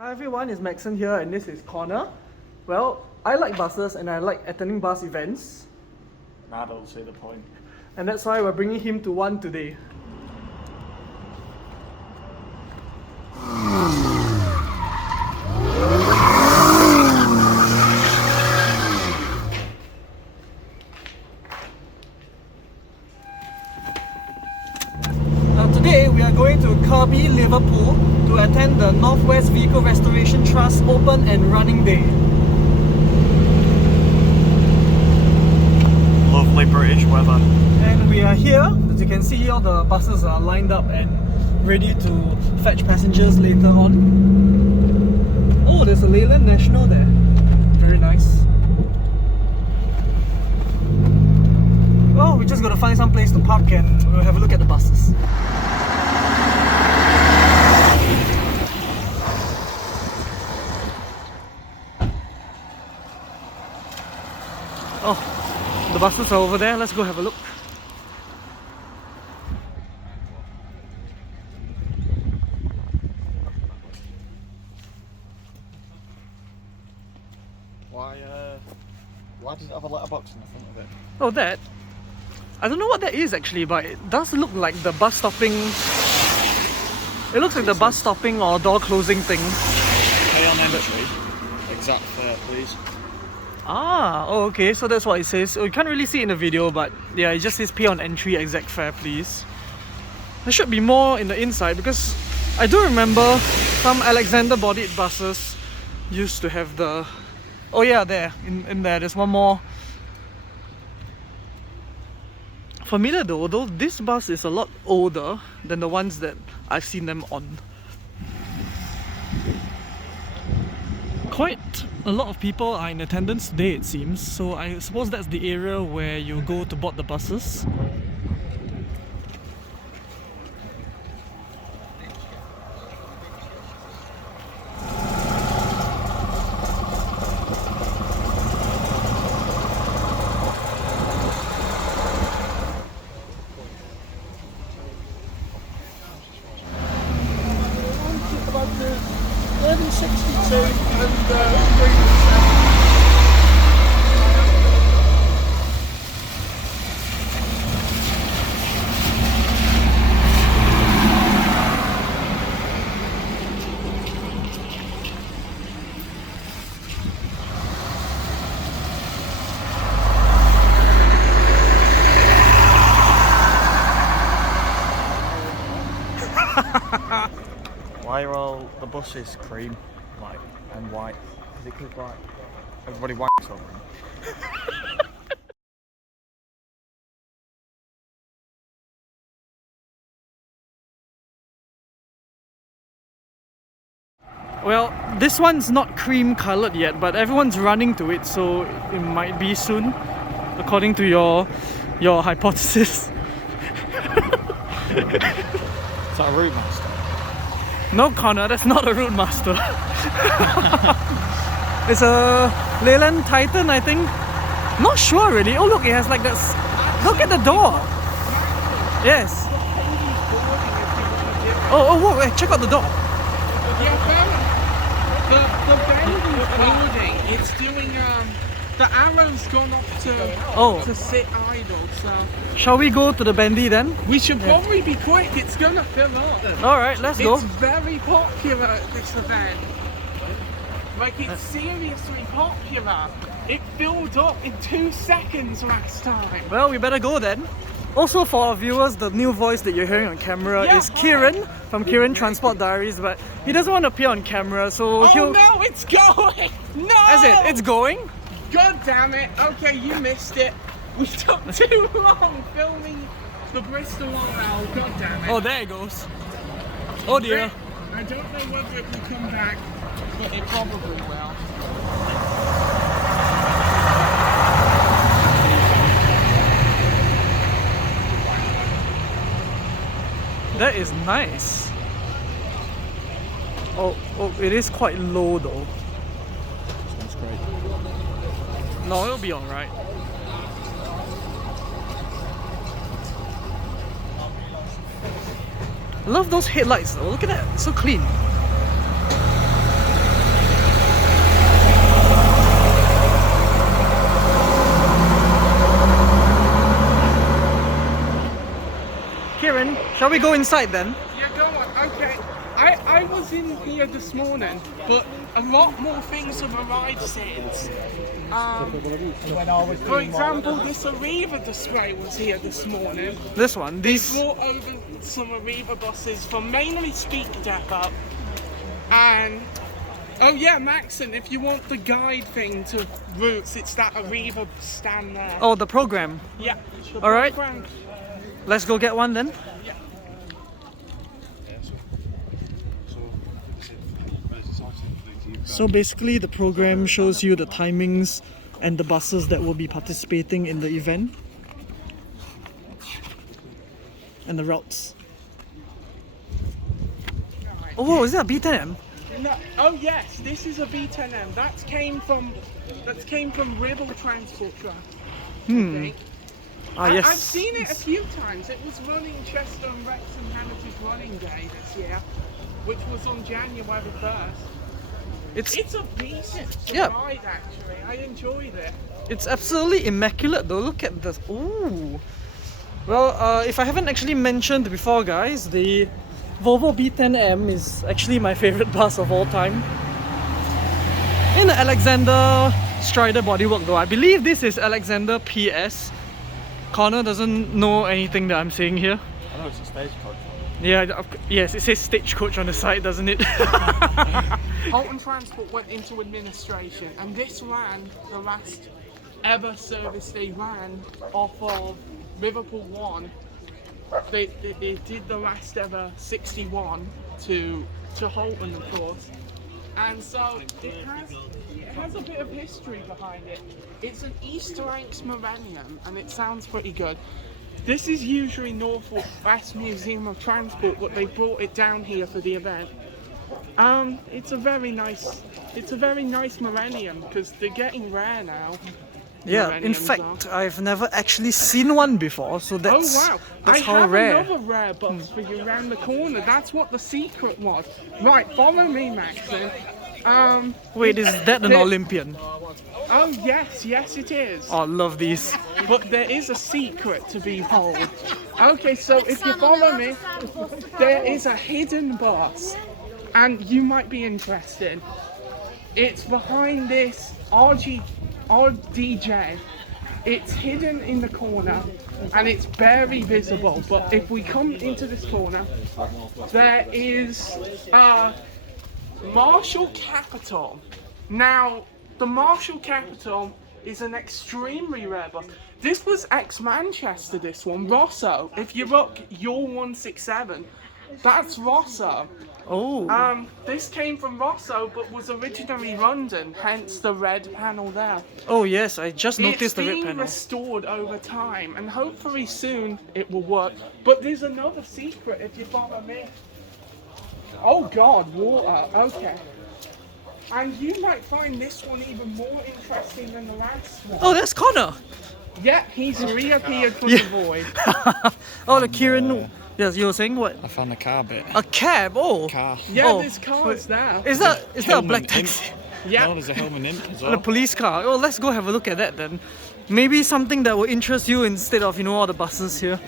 Hi everyone, it's Maxon here and this is Connor. Well, I like buses and I like attending bus events. I don't see the point. And that's why we're bringing him to one today. Now today we are going to Kirby, Liverpool to attend the Northwest Vehicle Restoration Trust Open and Running Day. Lovely British weather. And we are here, as you can see all the buses are lined up and ready to fetch passengers later on. Oh, there's a Leyland National there. Very nice. Well, we just gotta find some place to park and we'll have a look at the buses. Oh, the buses are over there. Let's go have a look. Why does it have a letterbox in the front of it? Oh, that? I don't know what that is actually, but it does look like the bus stopping. It looks like the bus stopping or door closing thing. Pay on entry. Exact fare, please. Ah, oh, okay, so that's what it says. Oh, you can't really see it in the video, but yeah, it just says pay on entry, exact fare, please. There should be more in the inside because I do remember some Alexander bodied buses used to have the. Oh yeah, there, in there, there's one more. Familiar though, although this bus is a lot older than the ones that I've seen them on. Quite a lot of people are in attendance today, it seems, so I suppose that's the area where you go to board the buses. About the 1162 and 317. Why are all the buses cream, like, and white? Is it because like everybody wanks over them? Well, this one's not cream coloured yet, but everyone's running to it, so it might be soon, according to your hypothesis. Is that a Rootmaster? No, Connor, that's not a Rootmaster. It's a Leyland Titan, I think. Not sure really. Oh look, it has like that. Look at the door. Yes. Oh, whoa, wait, check out the door. The bendy forwarding, it's doing the arrow's gone up to sit idle, so Shall we go to the bendy then? we should probably be quick, it's gonna fill up. Alright, let's go. It's very popular at this event. Like, it's seriously popular. It filled up in 2 seconds last time. Well, we better go then. Also for our viewers, the new voice that you're hearing on camera is Kieran from Kieran Transport Diaries, but he doesn't want to appear on camera, so Oh no, it's going! No! As it? It's going? God damn it! Okay, you missed it. We took too long filming the Bristol Oral. God damn it! Oh, there it goes. Oh dear. I don't know whether it will come back, but it probably will. That is nice. Oh, it is quite low though. That's great. No, it'll be alright. I love those headlights though, look at that, it's so clean. Shall we go inside then? Yeah, go on. Okay. I was in here this morning, but a lot more things have arrived since. For example, this Arriva display was here this morning. This one, these. Brought over some Arriva buses from mainly Speak Depot. And oh yeah, Maxon, if you want the guide thing to routes, it's that Arriva stand there. Oh, the program. Yeah. All right. Program. Let's go get one then. Yeah. So basically the program shows you the timings and the buses that will be participating in the event and the routes. Oh, is that a B10M? No, oh yes, this is a B10M. That came from Ribble Transport Truck. Okay. Yes. I've seen it a few times. It was running Chester and Wrexham Heritage Running Day this year, which was on January 1st. It's a decent ride actually. I enjoyed it. It's absolutely immaculate though. Look at this. Ooh. Well, if I haven't actually mentioned before, guys, the Volvo B10M is actually my favorite bus of all time. In the Alexander Strider bodywork though. I believe this is Alexander PS. Connor doesn't know anything that I'm saying here. I know it's a stagecoach. Yeah, yes, it says stagecoach on the side, doesn't it? Holton Transport went into administration, and this ran the last ever service they ran off of Liverpool 1. They did the last ever 61 to Holton, of course, and so it has a bit of history behind it. It's an East Lancs Millennium, and it sounds pretty good. This is usually Norfolk West Museum of Transport, but they brought it down here for the event. It's a very nice Millennium because they're getting rare now. Yeah, in fact, I've never actually seen one before, so that's, oh wow! that's I how have rare. another rare bus for you around the corner. That's what the secret was. Right, follow me, Maxon. Wait, is that an Olympian? Oh yes, it is. Oh, I love these. But there is a secret to be told. Okay, so if you follow me, there is a hidden bus, and you might be interested. It's behind this RDJ. It's hidden in the corner, and it's barely visible. But if we come into this corner, there is Marshall Capital. Now, the Marshall Capital is an extremely rare bus. This was ex-Manchester, this one, Rosso. If you look, your 167, that's Rosso. Oh. This came from Rosso, but was originally London, hence the red panel there. Oh yes, I just noticed the red It's panel. being restored over time, and hopefully soon it will work. But there's another secret if you follow me. Oh God, water. Okay. And you might find this one even more interesting than the last one. Oh, that's Connor. Yeah, he's reappeared from the void. Oh, the Kieran. Yes, you were saying what? I found a car bit. A cab. Oh. Car. Yeah, Oh, there's cars there. Is that a Hellman black Imp. taxi? Yeah. No, there's a Hellman Imp as And a well. police car. Oh, let's go have a look at that then. Maybe something that will interest you instead of, all the buses here.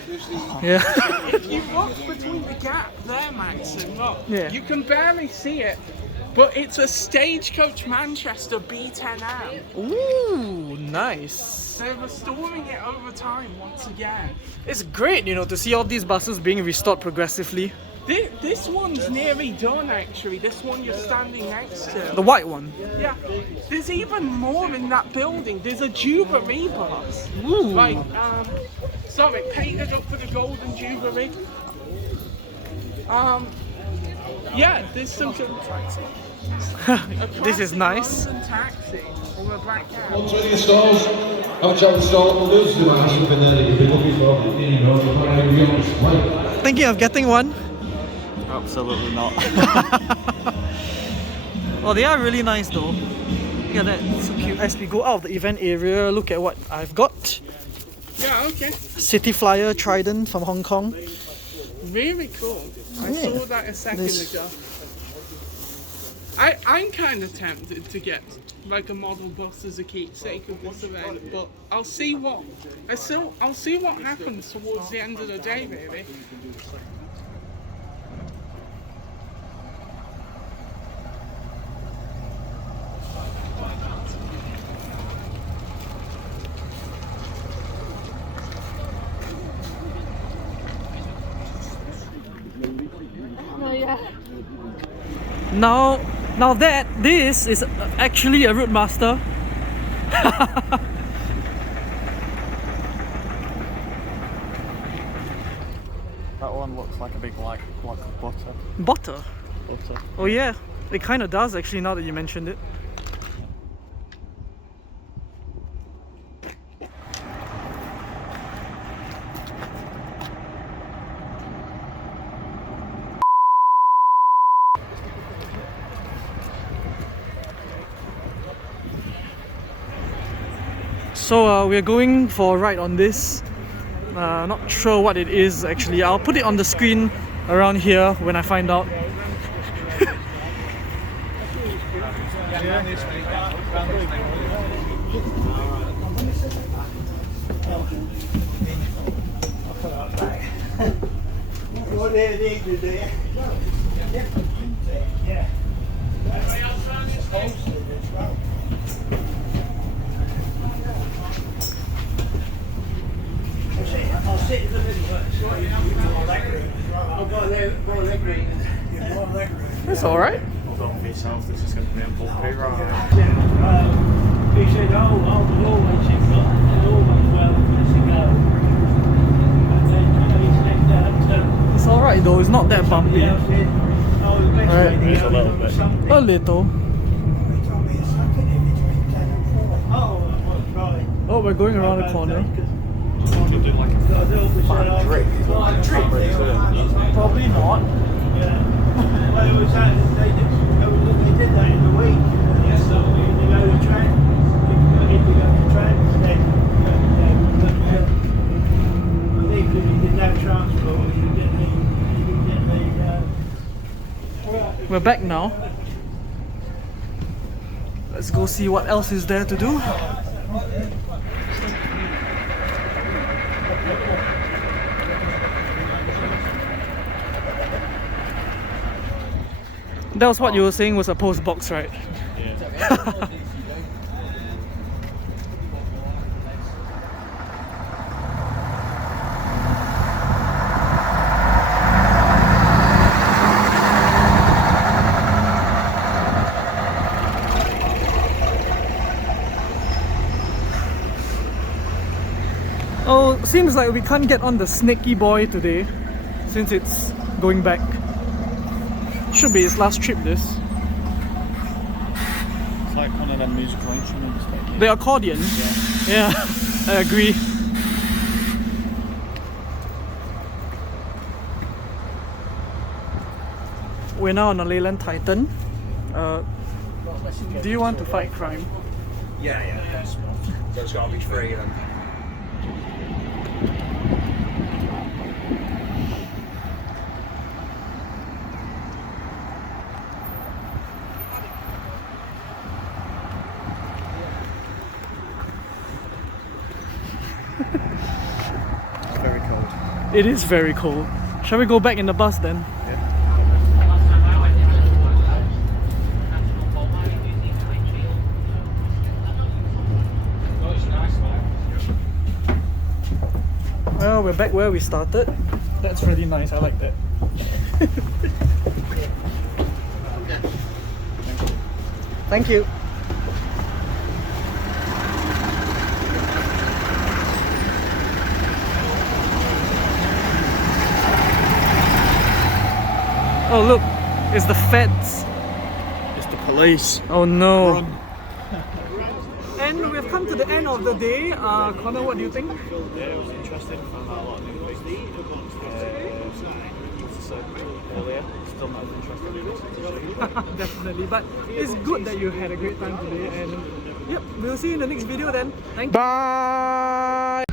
Yeah. If you look between the gap there, Maxon, look, Yeah. you can barely see it, but it's a Stagecoach Manchester B10M. Ooh, nice. They're restoring it over time once again. It's great, to see all these buses being restored progressively. This one's nearly done, actually. This one you're standing next to. The white one. Yeah. There's even more in that building. There's a Jubilee bus. Ooh. Like, sorry, painted up for the Golden Jubilee. Yeah, there's some. This is nice. London taxi or a black cab. One to the stalls. Have a chat with the stall holders. There might be something there that you've been looking for. You might be on display. Thinking of getting one? Absolutely not. Oh, they are really nice though. Look at that, it's so cute. As we go out of the event area, look at what I've got. Yeah, okay. City Flyer Trident from Hong Kong. Really cool. I Yeah. saw that a second ago. I'm kind of tempted to get like a model bus as a keepsake of this event, but I'll see what happens towards the end of the day, really. Now this is actually a Rootmaster. That one looks like a big like block of butter. Butter? Butter. Oh yeah, it kind of does actually now that you mentioned it. So we're going for a ride on this. Not sure what it is actually. I'll put it on the screen around here when I find out. I'll sit in the middle. I've got a leg room. It's alright. Hold on for yourself, this is going to be a bumpy ride. He said, I was always well to go. And then he said that It's alright though, it's not that bumpy. the best Alright. way It's a little bit. A little. Oh, we're going around the corner. You'll do like a drink. Probably not. They did that in the week. Yes, so they go to train. They go to train. I think because he didn't have transport, he didn't. We're back now. Let's go see what else is there to do. That was what you were saying was a post box, right? Yeah. Oh, seems like we can't get on the Snaky Boy today since it's going back. Should be his last trip, this. It's like one of them musical instruments. Like, The accordion? yeah. Yeah, I agree. We're now on a Leyland Titan. Do you want to fight crime? Yeah. So it's got to be free then. It's very cold. It is very cold. Shall we go back in the bus then? Well, we're back where we started. That's really nice, I like that. Thank you. Oh look, it's the feds. It's the police. Oh no. Run. And we've come to the end of the day. Connor, what do you think? Yeah, it was interesting. Found out a lot of new things. Earlier, still not as interesting. Definitely, but it's good that you had a great time today. And yep, we'll see you in the next video then. Thank you. Bye.